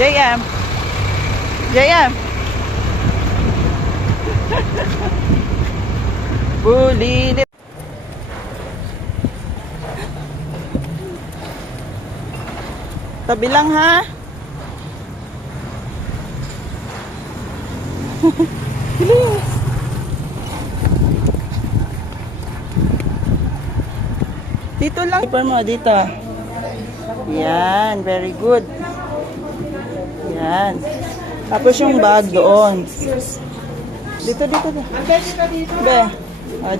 JM. JM. Bulilit. Tabi lang ha. Bilis. Dito lang. Ipan mo dito. Yan, very good. Yan. Tapos yung bag doon. Dito. Be.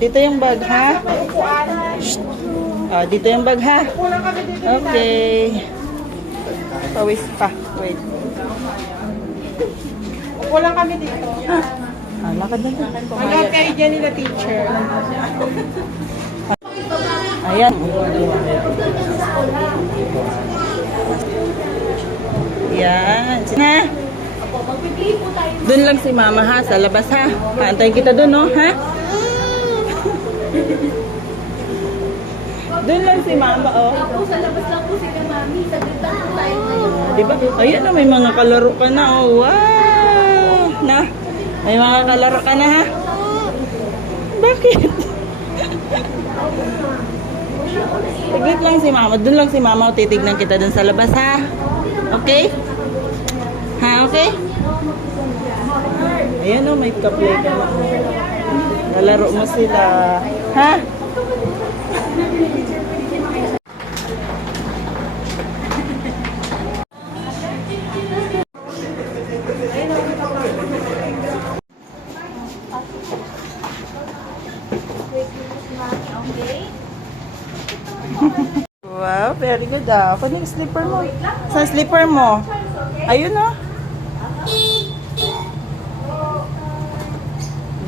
Dito yung bag ha. Shh. Dito yung bag ha. Okay. Pawis pa. Wait. Upo lang kami dito. Lakad na dito. Hanggang kay Jenny na teacher. Ayan. Yan. Sina? Doon lang si mama ha, sa labas ha. Antayin kita doon no, ha? Doon lang si mama oh. Ako sa labas lang po sila mami. Saglit lang po tayo ngayon. Diba? Ayan na, may mga kalaro ka na oh. Wow! Na, may mga kalaro ka na ha? Bakit? Saglit lang si mama. Doon lang si mama. Titignan kita doon sa labas ha. Okay? Ha, okay? Ayan o, may kaplay ka na. Lalaro mo sila. Ha? Wow, very good ah. Paano yung slipper mo? Saan slipper mo? Ayun oh.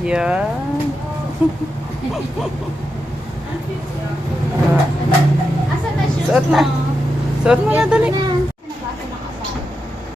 Yan. Asan na shoes Suot na. mo? Suot mo na, dali.